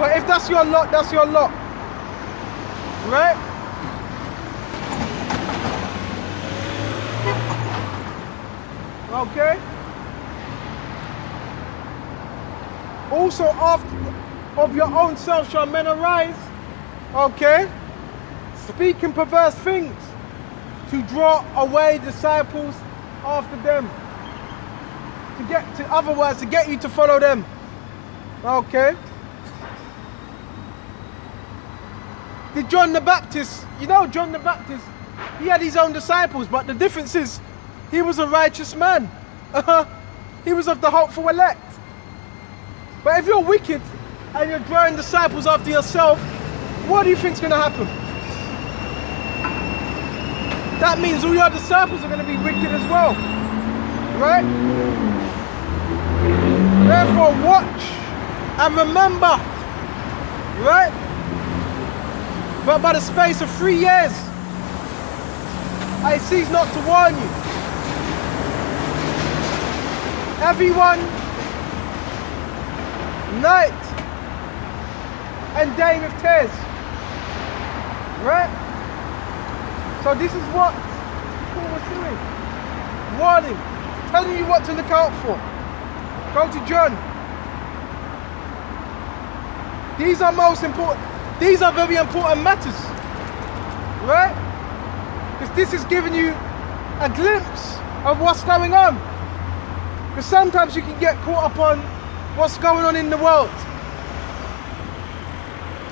But if that's your lot, that's your lot. Right? Okay? Also, after of your own self shall men arise. Okay? Speaking perverse things to draw away disciples after them. Other words, to get you to follow them. Okay? Did John the Baptist, you know John the Baptist, he had his own disciples, but the difference is he was a righteous man. He was of the hopeful elect. But if you're wicked and you're drawing disciples after yourself, what do you think's going to happen? That means all your disciples are going to be wicked as well. Right? Therefore, watch and remember. Right? But by the space of 3 years, I cease not to warn you. Everyone, night and day with tears. Right? So this is what Paul was doing. Warning, telling you what to look out for. Go to John. These are most important. These are very important matters. Right? Because this is giving you a glimpse of what's going on. Because sometimes you can get caught up on what's going on in the world.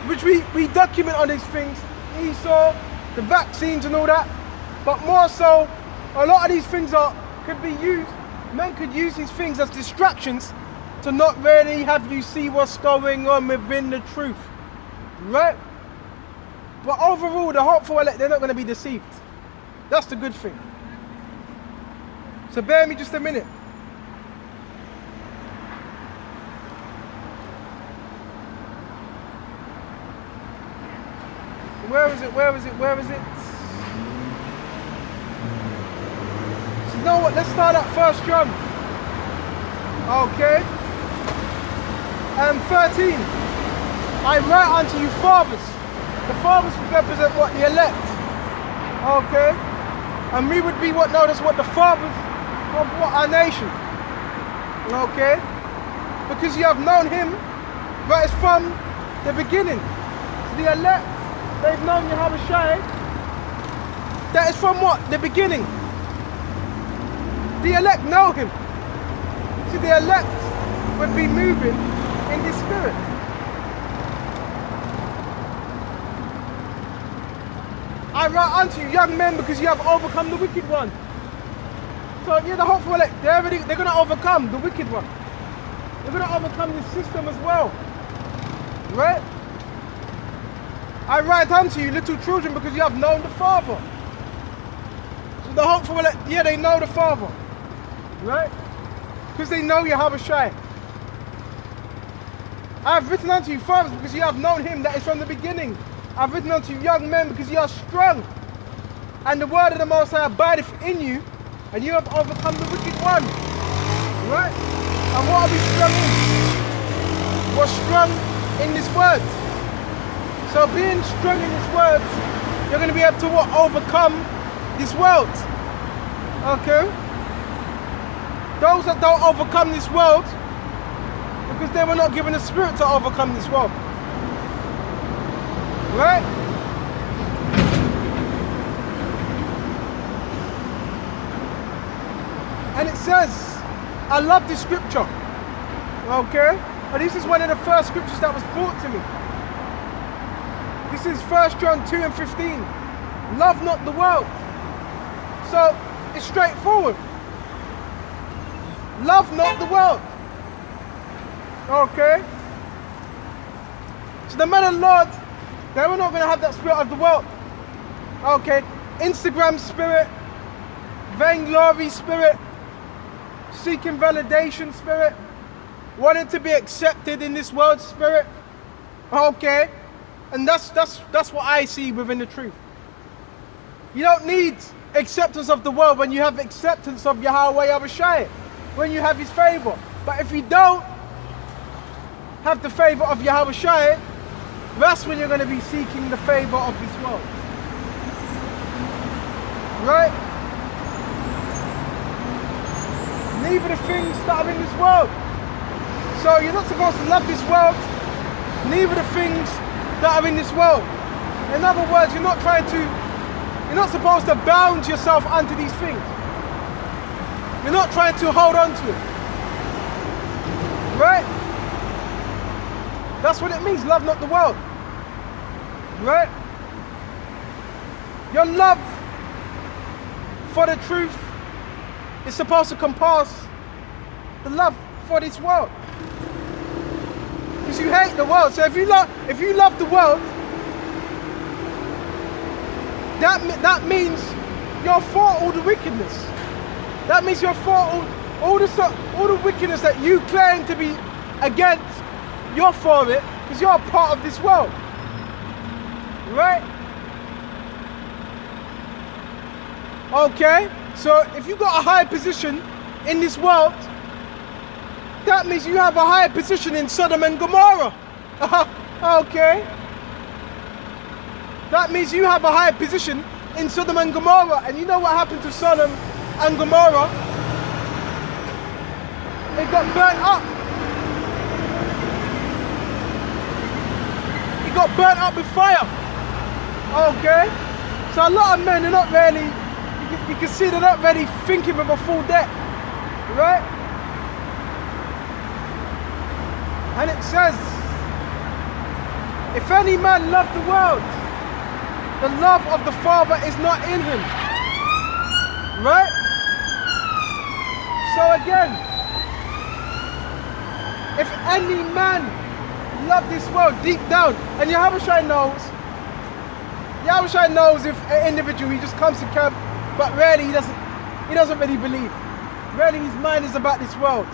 Which we document on these things. Esau, the vaccines and all that. But more so, a lot of these things could be used. Men could use these things as distractions to not really have you see what's going on within the truth. Right? But overall, the hopeful elect, they're not going to be deceived. That's the good thing. So bear me just a minute. Where is it? Where is it? Where is it? So you know what? Let's start at 1 John. Okay. And 13. I write unto you fathers. The fathers represent what? The elect. Okay. And we would be what known as what? The fathers of what? Our nation. Okay. Because you have known him, but it's from the beginning. The elect, they've known Yahushua. That is from what? The beginning. The elect know him. See, the elect would be moving in the spirit. I write unto you, young men, because you have overcome the wicked one. So yeah, the hopeful elect, they're going to overcome the wicked one. They're going to overcome this system as well. Right? I write unto you, little children, because you have known the Father. So the hopeful elect, yeah, they know the Father. Right? Because they know Yahushua. I have written unto you, fathers, because you have known him that is from the beginning. I have written unto you, young men, because you are strong. And the word of the Most High abideth in you, and you have overcome the wicked one. Right? And what are we strong in? We're strong in this word. So being strong in this word, you're going to be able to what? Overcome this world. Okay? Those that don't overcome this world, because they were not given the spirit to overcome this world. Right? And it says, I love this scripture. Okay? And this is one of the first scriptures that was brought to me. This is 1 John 2 and 15. Love not the world. So, it's straightforward. Love not the world. Okay? So the men of the Lord, they were not going to have that spirit of the world. Okay? Instagram spirit, vainglory spirit, seeking validation spirit, wanting to be accepted in this world spirit. Okay? And that's what I see within the truth. You don't need acceptance of the world when you have acceptance of Yahweh Yahushua, when you have his favor. But if you don't have the favor of Yahweh Shai, that's when you're going to be seeking the favor of this world. Right? Neither the things that are in this world. So you're not supposed to love this world, neither the things that are in this world. In other words, you're not supposed to bound yourself unto these things. You're not trying to hold on to it. Right? That's what it means, love not the world. Right? Your love for the truth is supposed to compass the love for this world. Because you hate the world. So if you love the world, that means you're for all the wickedness. That means you're for all the wickedness that you claim to be against. You're for it because you're a part of this world. Right? Okay? So if you got a high position in this world, that means you have a high position in Sodom and Gomorrah. Okay? That means you have a high position in Sodom and Gomorrah. And you know what happened to Sodom and Gomorrah? It got burnt up. It got burnt up with fire. Okay? So a lot of men are not really, you can see they're not really thinking with a full depth. Right? And it says, if any man love the world, the love of the Father is not in him. Right? So again, if any man love this world deep down, and Yahweh Shai knows if an individual, he just comes to camp, but really he doesn't really believe. Really his mind is about this world.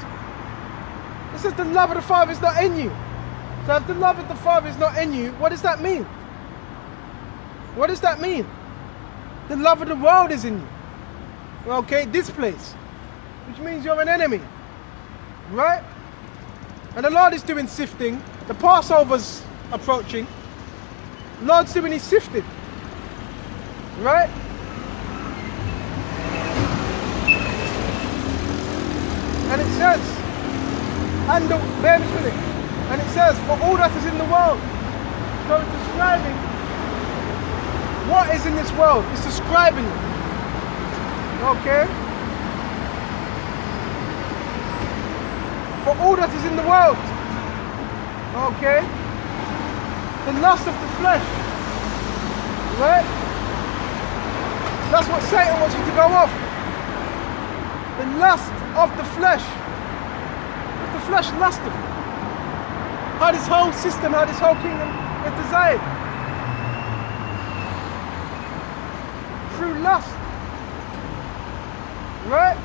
It says the love of the Father is not in you. So if the love of the Father is not in you, what does that mean? What does that mean? The love of the world is in you. Okay, this place. Which means you're an enemy. Right? And the Lord is doing sifting. The Passover's approaching. The Lord's doing his sifting. Right? And it says, bear with it. And it says, for all that is in the world. So it's describing what is in this world. It's describing it. Okay? For all that is in the world. Okay? The lust of the flesh. Right? That's what Satan wants you to go off. The lust of the flesh. The flesh lusteth. How this whole system, how this whole kingdom is designed. Through lust. Right?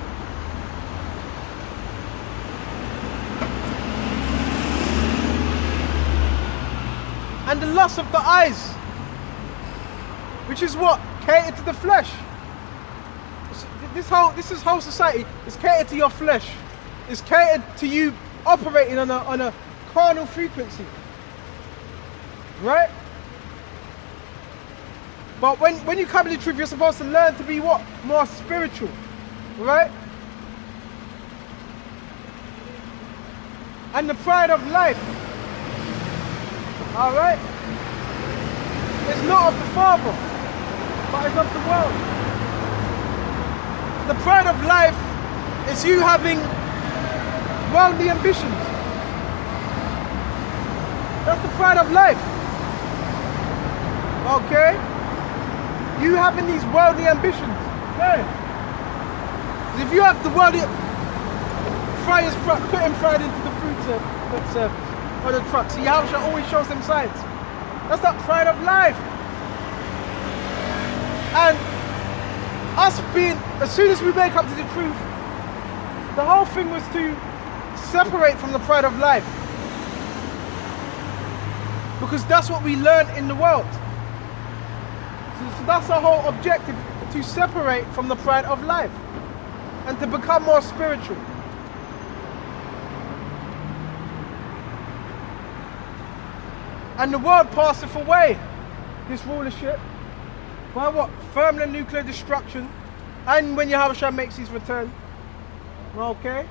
And the lust of the eyes, which is what? Catered to the flesh. This whole society is catered to your flesh. It's catered to you operating on a carnal frequency. Right? But when you come to the truth, you're supposed to learn to be what? More spiritual. Right? And the pride of life, alright, is not of the Father, but is of the world. The pride of life is you having worldly ambitions. That's the pride of life. Okay? You having these worldly ambitions. Yeah. If you have the worldly, putting pride into the food service or the truck. See, Yahweh always shows them signs. That's that pride of life. And us being, as soon as we wake up to the truth, the whole thing was to separate from the pride of life. Because that's what we learn in the world. So that's our whole objective, to separate from the pride of life and to become more spiritual. And the world passeth away, this rulership, by what? Firmament nuclear destruction. And when Yahushua makes his return, okay,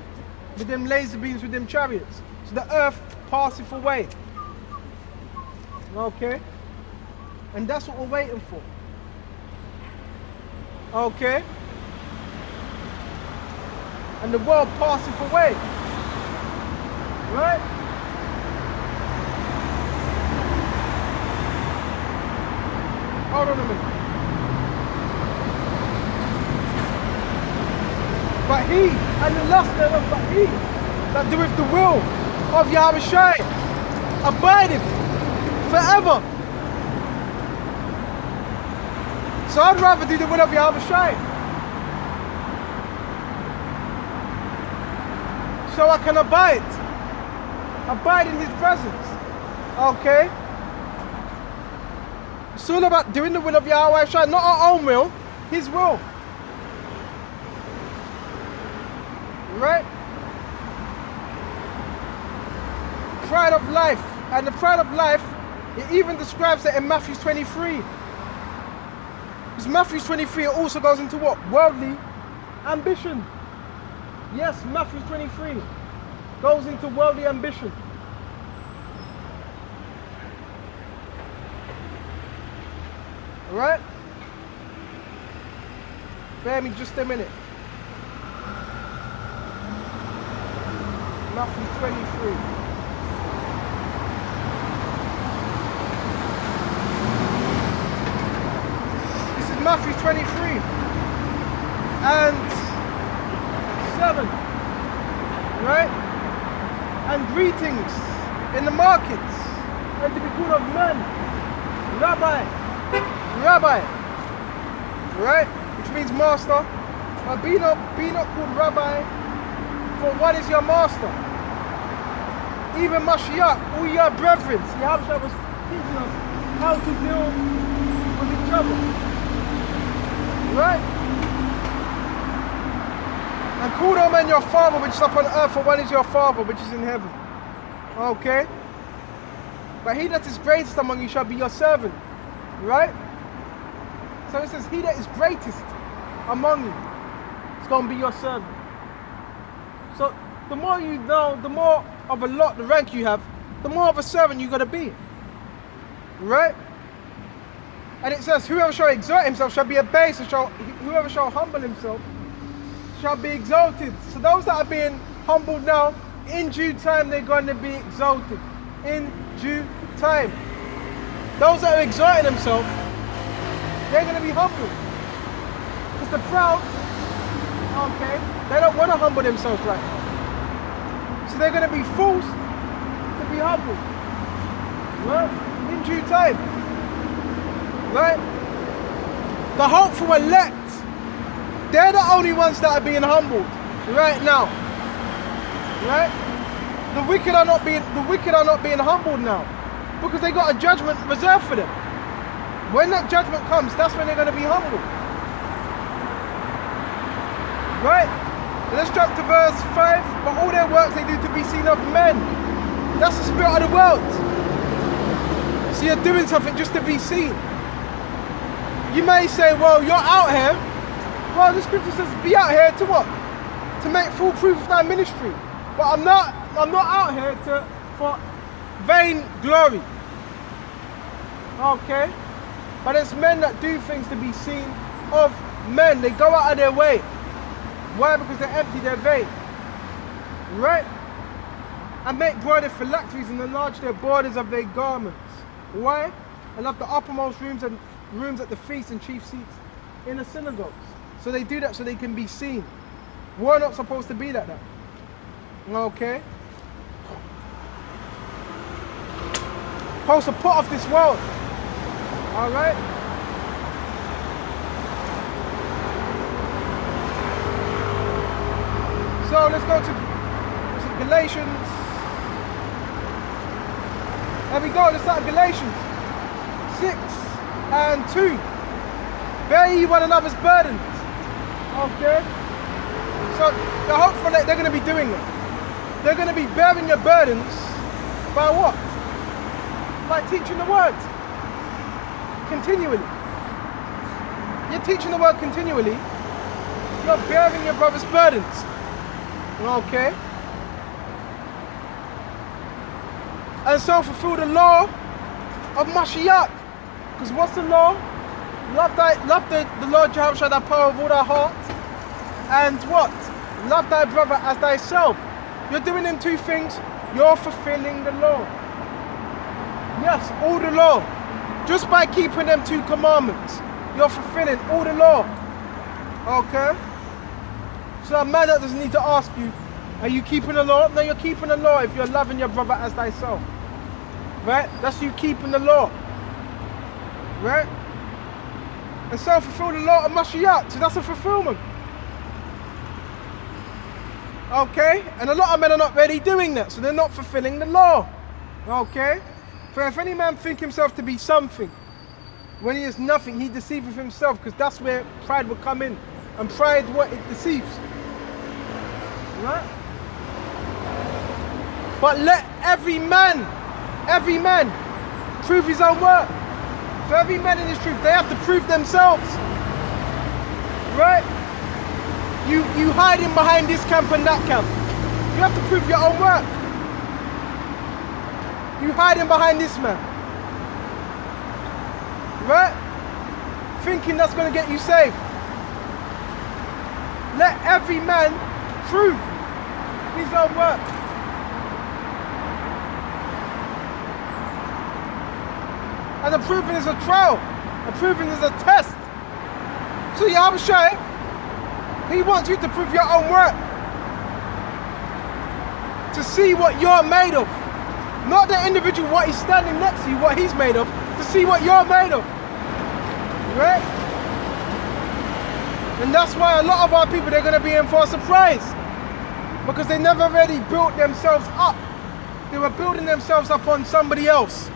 with them laser beams, with them chariots. So the earth passeth away. Okay? And that's what we're waiting for. Okay? And the world passeth away. Right? Hold on a minute. But he, and the lust thereof, but he that doeth the will of Yahushua abideth forever. So I'd rather do the will of Yahushua, so I can abide in his presence. Okay? It's all about doing the will of Yahushua, not our own will, his will. Right? Pride of life. And the pride of life, it even describes it in Matthew 23. Because Matthew 23, it also goes into what? Worldly ambition. Yes, Matthew 23 goes into worldly ambition. Alright? Bear me just a minute. Matthew 23. This is Matthew 23 and 7. Right? And greetings in the markets, and to be called of men, Rabbi, Rabbi, right? Which means master. But be not called Rabbi, for what is your master? Even Mashiach, all your brethren. See, Yahushua was teaching us how to deal with each other. Right? And call no man your father which is upon earth, for one is your father which is in heaven. Okay? But he that is greatest among you shall be your servant. Right? So it says, he that is greatest among you is going to be your servant. So the more you know, the more of a lot, the rank you have, the more of a servant you're going to be. Right? And it says, whoever shall exalt himself shall be abased, and whoever shall humble himself shall be exalted. So those that are being humbled now, in due time they're going to be exalted. In due time. Those that are exalting themselves, they're going to be humbled. Because the proud, okay, they don't want to humble themselves right now. So they're going to be forced to be humbled. Right? In due time. Right? The hopeful elect, they're the only ones that are being humbled right now. Right? The wicked are not being humbled now, because they got a judgment reserved for them. When that judgment comes, that's when they're going to be humbled. Right? Let's jump to verse 5. But all their works they do to be seen of men. That's the spirit of the world. So you're doing something just to be seen. You may say, well, you're out here. Well, the scripture says, be out here to what? To make full proof of thy ministry. But I'm not out here for vain glory. Okay? But it's men that do things to be seen of men. They go out of their way. Why? Because they're empty, they're vain. Right? And make broidered phylacteries and enlarge their borders of their garments. Why? And of the uppermost rooms and rooms at the feast and chief seats in the synagogues. So they do that so they can be seen. We're not supposed to be like that. Okay? Supposed to put off this world. Alright? So let's go to Galatians. There we go, let's start Galatians 6 and 2. Bear ye one another's burdens. Okay? So the hopeful they're going to be doing it. They're going to be bearing your burdens by what? By teaching the word continually. You're teaching the word continually. You're bearing your brother's burdens. Okay? And so fulfill the law of Mashiach. Because what's the law? Love the Lord Jehovah thy power of all thy heart. And what? Love thy brother as thyself. You're doing them two things. You're fulfilling the law. Yes, all the law. Just by keeping them two commandments, you're fulfilling all the law. Okay? So a man that doesn't need to ask you, are you keeping the law? No, you're keeping the law if you're loving your brother as thyself. Right? That's you keeping the law. Right? And so fulfill the law of Mashiach. So that's a fulfillment. Okay? And a lot of men are not really doing that, so they're not fulfilling the law. Okay? For if any man think himself to be something, when he is nothing, he deceiveth himself, because that's where pride will come in. And pride, what? It deceives. Right? But let every man prove his own work. So every man in his truth, they have to prove themselves. Right? You hiding behind this camp and that camp. You have to prove your own work. You hiding behind this man. Right? Thinking that's going to get you saved. Let every man prove his own work. And the proving is a trial. The proving is a test. So Yahushua, he wants you to prove your own work. To see what you're made of. Not the individual, what he's standing next to you, what he's made of. To see what you're made of. Right? And that's why a lot of our people, they're going to be in for a surprise. Because they never really built themselves up. They were building themselves up on somebody else.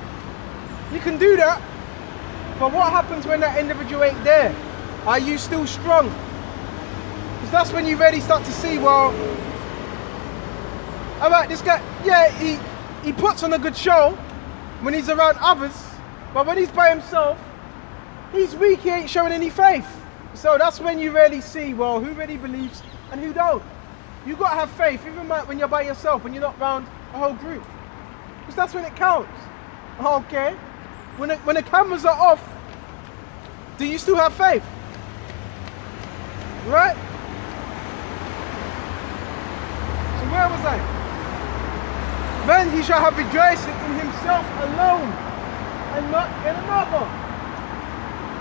You can do that. But what happens when that individual ain't there? Are you still strong? Because that's when you really start to see, well, alright, this guy, yeah, he puts on a good show when he's around others, but when he's by himself, he's weak, he ain't showing any faith. So that's when you really see, well, who really believes and who don't. You got to have faith, even when you're by yourself, when you're not around a whole group. Because that's when it counts. Okay? When the cameras are off, do you still have faith? Right? So where was I? Then he shall have rejoicing in himself alone, and not in another.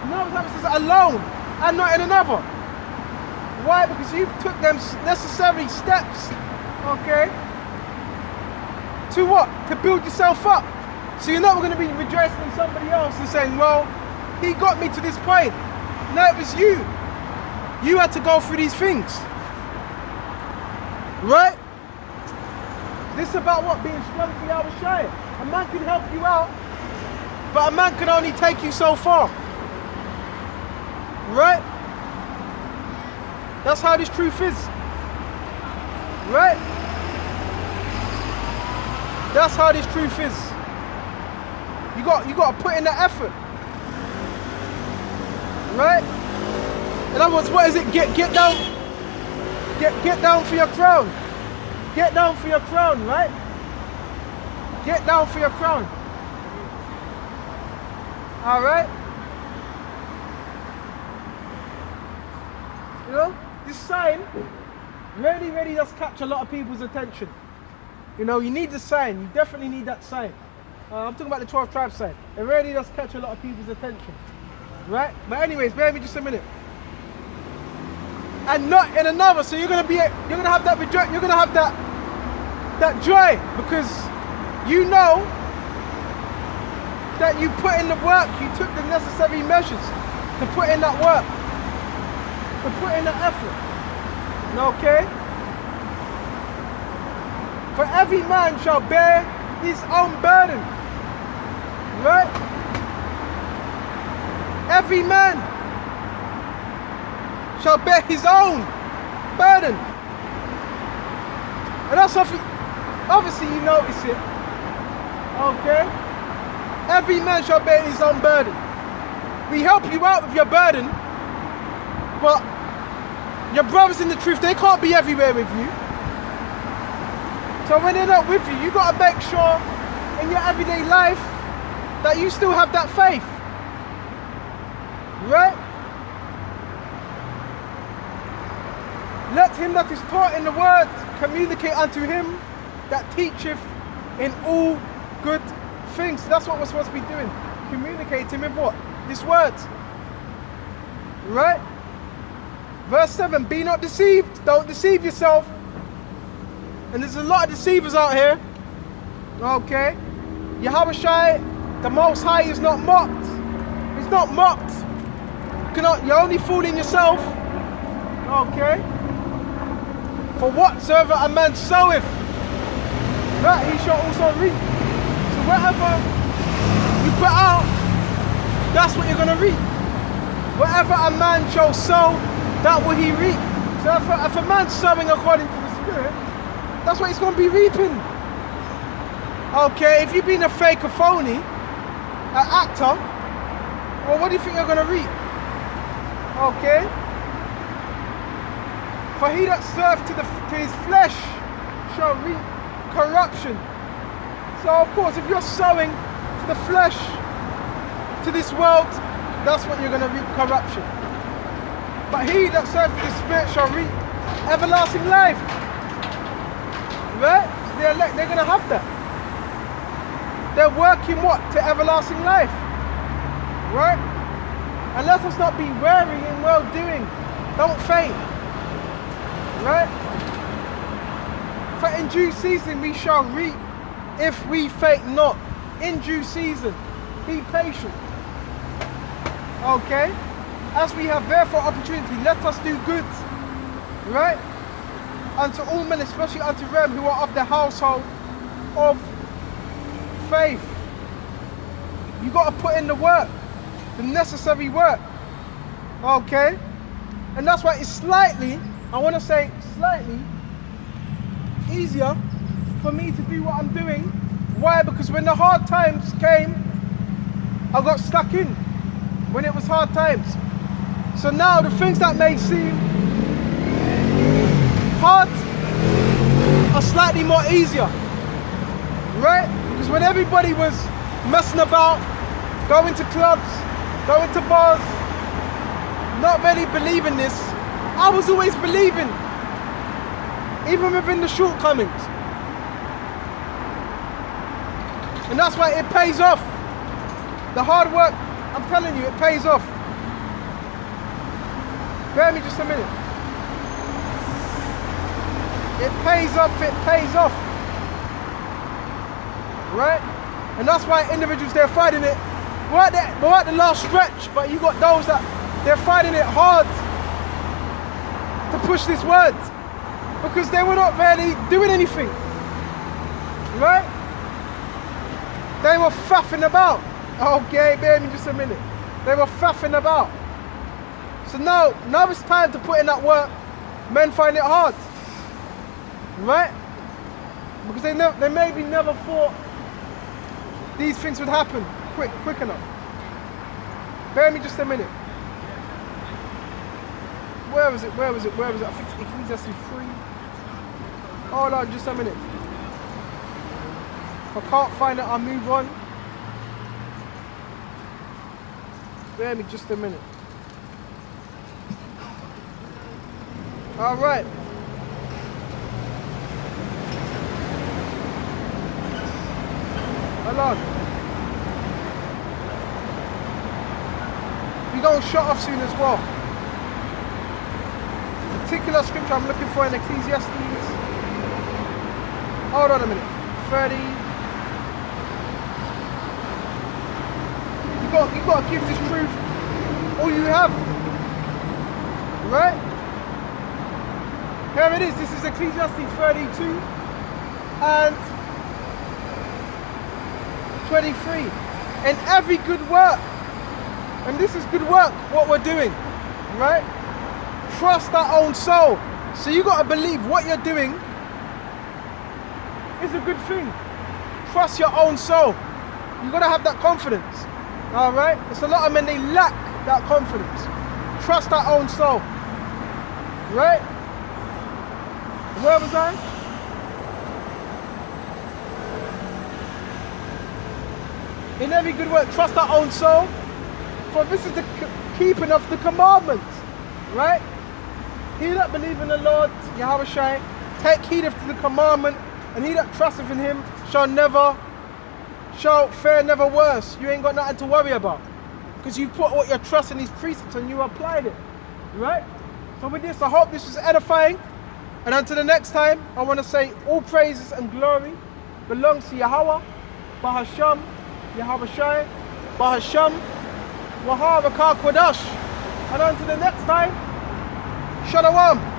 Notice how it says alone, and not in another. Why? Because you took them necessary steps, okay, to what? To build yourself up. So you're not going to be rejoicing in somebody else and saying, well, he got me to this point. No, it was you. You had to go through these things. Right? This is about what? Being strong for Yahushua. A man can help you out, but a man can only take you so far. Right? That's how this truth is. Right? That's how this truth is. You got to put in the effort. Right? In other words, what is it? Get down. Get down for your crown. Get down for your crown, right? Get down for your crown. Alright? You know, this sign really does catch a lot of people's attention. You know, you need the sign. You definitely need that sign. I'm talking about the 12 tribes sign. It really does catch a lot of people's attention. Right? But anyways, bear with me just a minute. And not in another. So you're gonna have that joy, because you know that you put in the work, you took the necessary measures to put in that work, to put in the effort. Okay? For every man shall bear his own burden. Right? Every man shall bear his own burden. And that's obviously you notice it. Okay? Every man shall bear his own burden. We help you out with your burden, but your brothers in the truth, they can't be everywhere with you. So when they're not with you, you got to make sure in your everyday life that you still have that faith. Right? Let him that is taught in the word communicate unto him that teacheth in all good things. That's what we're supposed to be doing. Communicating with what? This word. Right? Verse 7, be not deceived. Don't deceive yourself. And there's a lot of deceivers out here. Okay? Yahushua, the Most High, is not mocked. He's not mocked. You're only fooling yourself. Okay? For whatsoever a man soweth, that he shall also reap. So whatever you put out, that's what you're going to reap. Whatever a man shall sow, that will he reap. So if a man's sowing according to the Spirit, that's what he's going to be reaping. Okay, if you've been a fake, a phony, an actor, well, what do you think you're going to reap? Okay? For he that serveth to his flesh shall reap corruption. So of course, if you're sowing to the flesh, to this world, that's what you're going to reap, corruption. But he that serveth the Spirit shall reap everlasting life. Right? The elect, they're going to have that. They're working what? To everlasting life. Right? And let us not be weary in well-doing. Don't faint. Right? For in due season we shall reap if we faint not. In due season. Be patient. Okay? As we have therefore opportunity, let us do good. Right? Unto all men, especially unto them who are of the household of faith. You got to put in the work. The necessary work. Okay? And that's why it's slightly, I want to say slightly, easier for me to do what I'm doing. Why? Because when the hard times came, I got stuck in. When it was hard times. So now the things that may seem hard are slightly more easier. Right? Because when everybody was messing about, going to clubs, going to bars, not really believing this, I was always believing, even within the shortcomings. And that's why it pays off. The hard work, I'm telling you, it pays off. Bear me just a minute. It pays off, it pays off. Right? And that's why individuals, they're fighting it. We're at the last stretch, but you got those that they're fighting it hard to push this word because they were not really doing anything. Right? They were faffing about. Okay, bear me just a minute. They were faffing about. So now it's time to put in that work. Men find it hard. Right? Because they maybe never thought these things would happen quick enough. Bear me just a minute. Where was it? I think it's Ecclesiastes 3. Hold on, just a minute. If I can't find it, I'll move on. Bear me just a minute. Alright. Hold on. We're going to shut off soon as well. Particular scripture I'm looking for in Ecclesiastes. Hold on a minute. 30. You got to give this truth all you have. Right? Here it is. This is Ecclesiastes 32 and 23. In every good work, and this is good work, what we're doing, right? Trust our own soul. So you got to believe what you're doing is a good thing. Trust your own soul. You gotta have that confidence. Alright? It's a lot of men, they lack that confidence. Trust our own soul. Right? Where was I? In every good work, trust our own soul. For this is the keeping of the commandments. Right? He that believe in the Lord, Yahweh Shai, take heed of the commandment, and he that trusteth in him shall fare never worse. You ain't got nothing to worry about. Because you put all your trust in these precepts and you applied it. Right? So with this, I hope this was edifying. And until the next time, I want to say all praises and glory belongs to Yahweh, Bahasham, Yahweh Shai, Bahasham, Waharakah Kodash. And until the next time, Shalom.